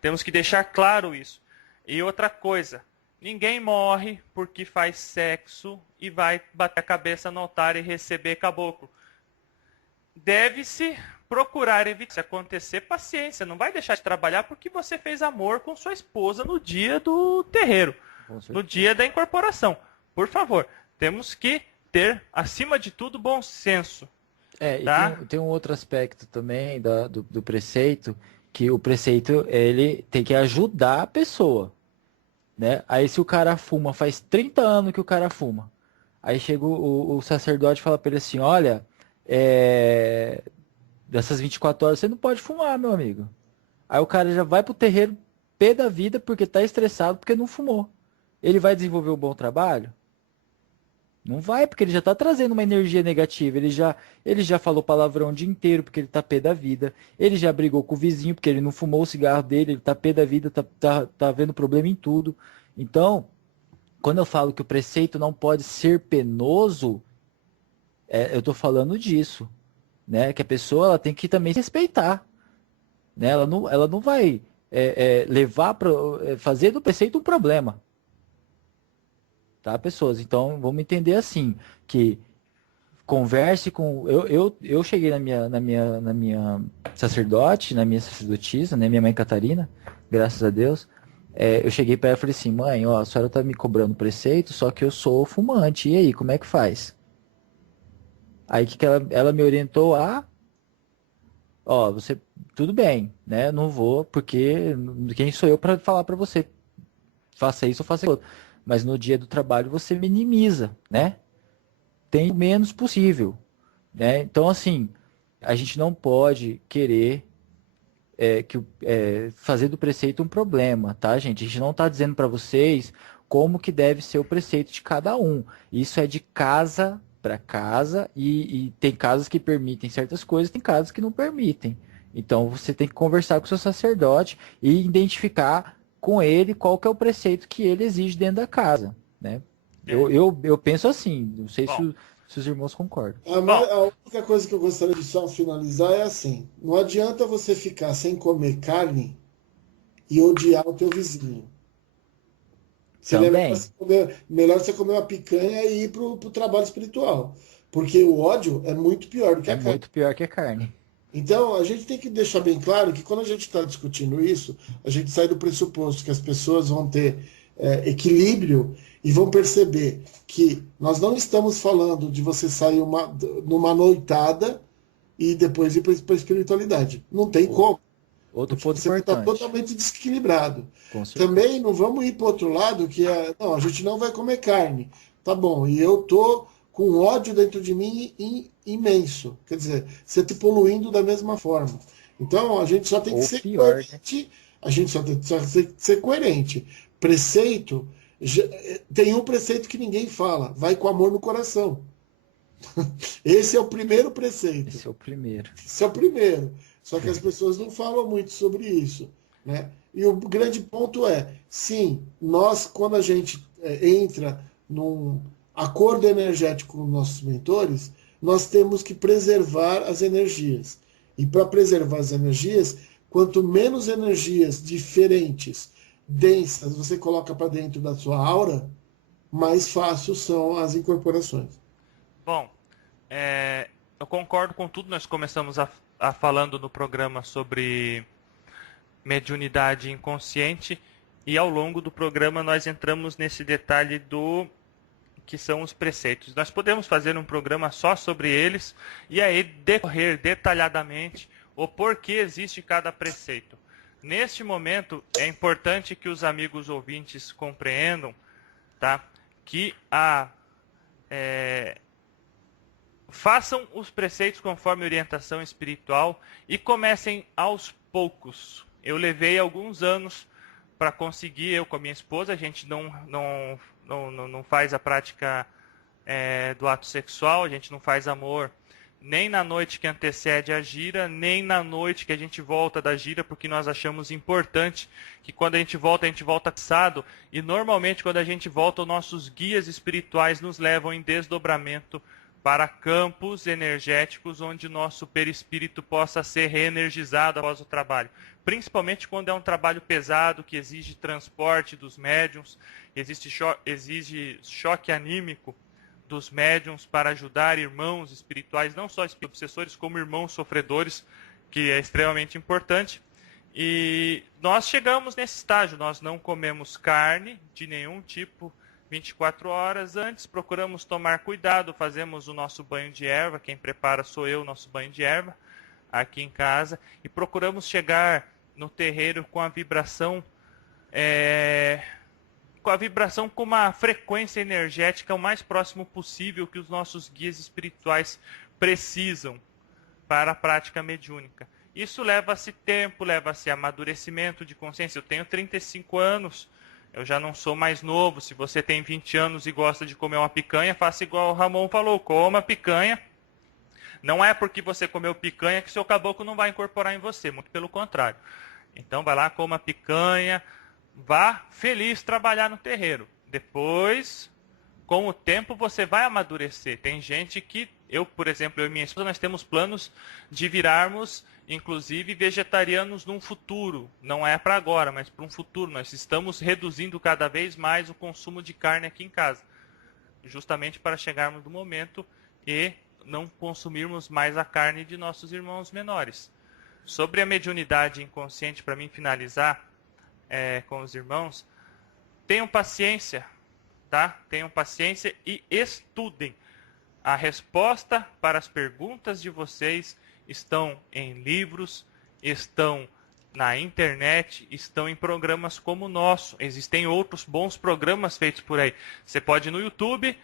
Temos que deixar claro isso. E outra coisa, ninguém morre porque faz sexo e vai bater a cabeça no altar e receber caboclo. Deve-se procurar evitar. Se acontecer, paciência. Não vai deixar de trabalhar porque você fez amor com sua esposa no dia do terreiro. No dia da incorporação. Por favor, temos que ter, acima de tudo, bom senso. Tá? E tem um outro aspecto também do preceito, que o preceito ele tem que ajudar a pessoa. Né? Aí se o cara fuma, faz 30 anos que o cara fuma. Aí chega o sacerdote e fala para ele assim, olha, dessas 24 horas você não pode fumar, meu amigo. Aí o cara já vai pro terreiro pé da vida porque tá estressado porque não fumou. Ele vai desenvolver um bom trabalho? Não vai, porque ele já tá trazendo uma energia negativa. Ele já falou palavrão o dia inteiro porque ele tá pé da vida. Ele já brigou com o vizinho porque ele não fumou o cigarro dele, ele tá pé da vida, tá vendo problema em tudo. Então, quando eu falo que o preceito não pode ser penoso, eu tô falando disso, né? Que a pessoa ela tem que também se respeitar, né? Ela não vai levar para fazer do preceito um problema, tá, pessoas? Então, vamos entender assim, que converse com... Eu cheguei na minha sacerdote, na minha sacerdotisa, né? Minha mãe Catarina, graças a Deus. Eu cheguei para ela e falei assim, mãe, ó, a senhora tá me cobrando preceito, só que eu sou fumante, e aí, como é que faz? Aí que ela me orientou a, ó, você, tudo bem, né? Não vou, porque quem sou eu para falar para você, faça isso ou faça aquilo. Mas no dia do trabalho você minimiza, né? Tem o menos possível, né? Então, assim, a gente não pode querer fazer do preceito um problema, tá, gente? A gente não está dizendo para vocês como que deve ser o preceito de cada um. Isso é de casa para casa e tem casas que permitem certas coisas, tem casas que não permitem. Então você tem que conversar com o seu sacerdote e identificar com ele qual que é o preceito que ele exige dentro da casa, né? Eu penso assim, não sei Bom, se os irmãos concordam. A única coisa que eu gostaria de só finalizar é assim: não adianta você ficar sem comer carne e odiar o teu vizinho. Seria Também melhor você comer uma picanha e ir pro trabalho espiritual. Porque o ódio é muito pior do que é a carne. muito pior que a carne. Então, a gente tem que deixar bem claro que quando a gente está discutindo isso, a gente sai do pressuposto que as pessoas vão ter equilíbrio e vão perceber que nós não estamos falando de você sair numa noitada e depois ir para a espiritualidade. Não tem como. Outro Porque ponto você vai estar importante. totalmente desequilibrado. Com certeza. Também não vamos ir para outro lado, que é, não, a gente não vai comer carne. Tá bom, e eu tô com ódio dentro de mim imenso. Quer dizer, você te poluindo da mesma forma. Então, a gente só tem que Ou ser pior, né? coerente. A gente só tem que ser coerente. Preceito, tem um preceito que ninguém fala, vai com amor no coração. Esse é o primeiro preceito. Esse é o primeiro. Esse é o primeiro. Só que as pessoas não falam muito sobre isso, né? E o grande ponto é, sim, nós, quando a gente entra num acordo energético com nossos mentores, nós temos que preservar as energias. E para preservar as energias, quanto menos energias diferentes, densas, você coloca para dentro da sua aura, mais fácil são as incorporações. bom, eu concordo com tudo. Nós começamos a falando no programa sobre mediunidade inconsciente e ao longo do programa nós entramos nesse detalhe do que são os preceitos. Nós podemos fazer um programa só sobre eles e aí decorrer detalhadamente o porquê existe cada preceito. Neste momento é importante que os amigos ouvintes compreendam, tá, que façam os preceitos conforme orientação espiritual e comecem aos poucos. Eu levei alguns anos para conseguir, eu com a minha esposa, a gente não faz a prática do ato sexual, a gente não faz amor nem na noite que antecede a gira, nem na noite que a gente volta da gira, porque nós achamos importante que quando a gente volta cansado, e normalmente quando a gente volta, os nossos guias espirituais nos levam em desdobramento para campos energéticos onde nosso perispírito possa ser reenergizado após o trabalho. Principalmente quando é um trabalho pesado, que exige transporte dos médiuns, exige choque anímico dos médiuns para ajudar irmãos espirituais, não só obsessores, como irmãos sofredores, que é extremamente importante. E nós chegamos nesse estágio, nós não comemos carne de nenhum tipo 24 horas antes, procuramos tomar cuidado, fazemos o nosso banho de erva, quem prepara sou eu, nosso banho de erva, aqui em casa, e procuramos chegar no terreiro com a vibração com uma frequência energética o mais próximo possível que os nossos guias espirituais precisam para a prática mediúnica. Isso leva-se tempo, leva-se amadurecimento de consciência. Eu tenho 35 anos Eu já não sou mais novo. Se você tem 20 anos e gosta de comer uma picanha, faça igual o Ramon falou, coma picanha. Não é porque você comeu picanha que seu caboclo não vai incorporar em você, muito pelo contrário. Então vai lá, coma picanha, vá feliz trabalhar no terreiro. Depois, com o tempo, você vai amadurecer. Tem gente que, por exemplo, eu e minha esposa, nós temos planos de virarmos, inclusive, vegetarianos num futuro. Não é para agora, mas para um futuro. Nós estamos reduzindo cada vez mais o consumo de carne aqui em casa. Justamente para chegarmos no momento e não consumirmos mais a carne de nossos irmãos menores. Sobre a mediunidade inconsciente, para mim finalizar com os irmãos, tenham paciência, tá? Tenham paciência e estudem. A resposta para as perguntas de vocês estão em livros, estão na internet, estão em programas como o nosso. Existem outros bons programas feitos por aí. Você pode ir no YouTube.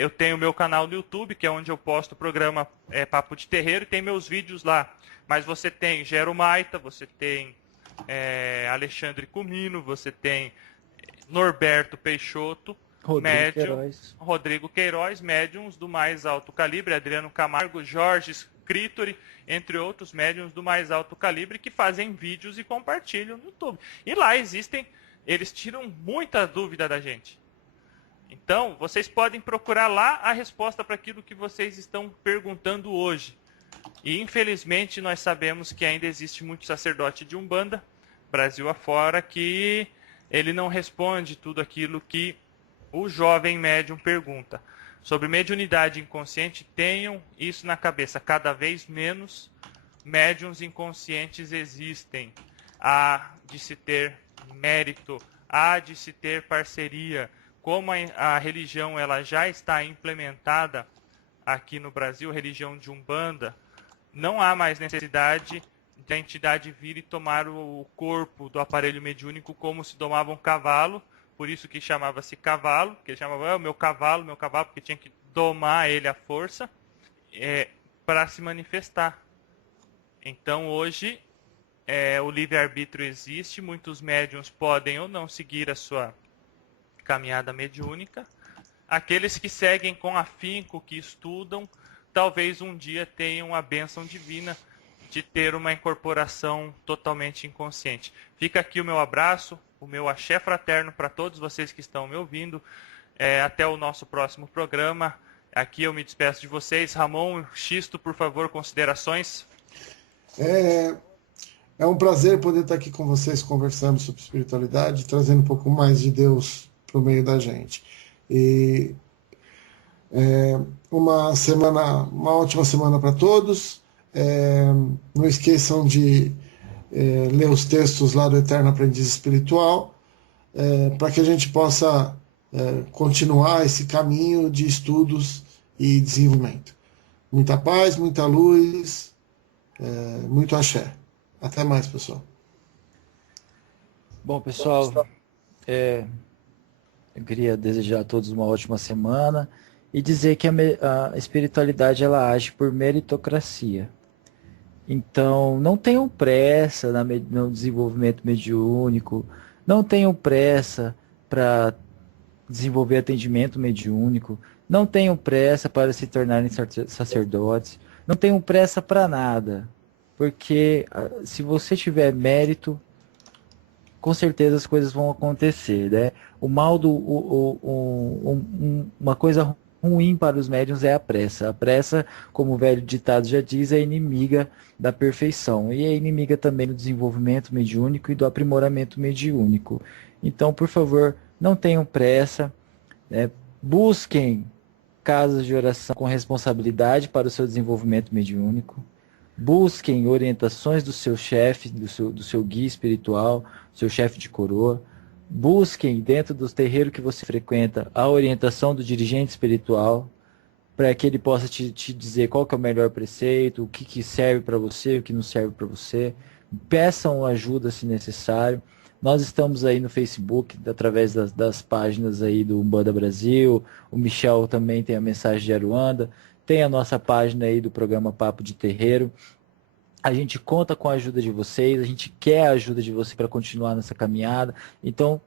Eu tenho o meu canal no YouTube, que é onde eu posto o programa Papo de Terreiro, e tem meus vídeos lá. Mas você tem Gero Maita, você tem Alexandre Comino, você tem Norberto Peixoto, Rodrigo Queiroz, médiums do mais alto calibre, Adriano Camargo, Jorge Scritori, entre outros médiums do mais alto calibre, que fazem vídeos e compartilham no YouTube. E lá eles tiram muita dúvida da gente. Então, vocês podem procurar lá a resposta para aquilo que vocês estão perguntando hoje. E, infelizmente, nós sabemos que ainda existe muito sacerdote de Umbanda, Brasil afora, que ele não responde tudo aquilo que o jovem médium pergunta. Sobre mediunidade inconsciente, tenham isso na cabeça. Cada vez menos médiuns inconscientes existem. Há de se ter mérito, há de se ter parceria. Como a religião ela já está implementada aqui no Brasil, religião de Umbanda, não há mais necessidade da entidade vir e tomar o corpo do aparelho mediúnico como se domava um cavalo, por isso que chamava-se cavalo, que ele chamava meu cavalo, porque tinha que domar ele à força, para se manifestar. Então hoje o livre-arbítrio existe, muitos médiuns podem ou não seguir a sua caminhada mediúnica. Aqueles que seguem com afinco, que estudam, talvez um dia tenham a bênção divina de ter uma incorporação totalmente inconsciente. Fica aqui o meu abraço, o meu axé fraterno para todos vocês que estão me ouvindo. Até o nosso próximo programa. Aqui eu me despeço de vocês. Ramon, Xisto, por favor, considerações. É um prazer poder estar aqui com vocês conversando sobre espiritualidade, trazendo um pouco mais de Deus para o meio da gente. E uma ótima semana para todos. Não esqueçam de ler os textos lá do Eterno Aprendiz Espiritual, para que a gente possa continuar esse caminho de estudos e desenvolvimento. Muita paz, muita luz, muito axé. Até mais, pessoal. Bom, pessoal, eu queria desejar a todos uma ótima semana e dizer que a espiritualidade ela age por meritocracia. Então, não tenham pressa no desenvolvimento mediúnico, não tenham pressa para desenvolver atendimento mediúnico, não tenham pressa para se tornarem sacerdotes, não tenham pressa para nada, porque se você tiver mérito, com certeza as coisas vão acontecer, né? O mal uma coisa ruim para os médiuns é a pressa. A pressa, como o velho ditado já diz, é inimiga da perfeição e é inimiga também do desenvolvimento mediúnico e do aprimoramento mediúnico. Então, por favor, não tenham pressa, né? Busquem casas de oração com responsabilidade para o seu desenvolvimento mediúnico. Busquem orientações do seu chefe, do seu guia espiritual, do seu chefe de coroa. Busquem dentro do terreiro que você frequenta a orientação do dirigente espiritual, para que ele possa te dizer qual que é o melhor preceito, o que serve para você, o que não serve para você. Peçam ajuda se necessário. Nós estamos aí no Facebook, através das páginas aí do Umbanda Brasil. O Michel também tem a mensagem de Aruanda. Tem a nossa página aí do programa Papo de Terreiro. A gente conta com a ajuda de vocês, a gente quer a ajuda de vocês para continuar nessa caminhada. Então,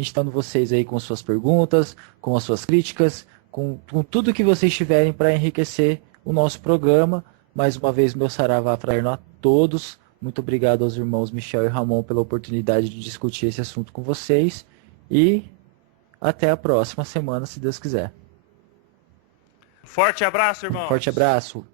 gente está dando vocês aí com suas perguntas, com as suas críticas, com tudo que vocês tiverem para enriquecer o nosso programa. Mais uma vez, meu saravá fraterno a todos. Muito obrigado aos irmãos Michel e Ramon pela oportunidade de discutir esse assunto com vocês. E até a próxima semana, se Deus quiser. Forte abraço, irmão. Forte abraço.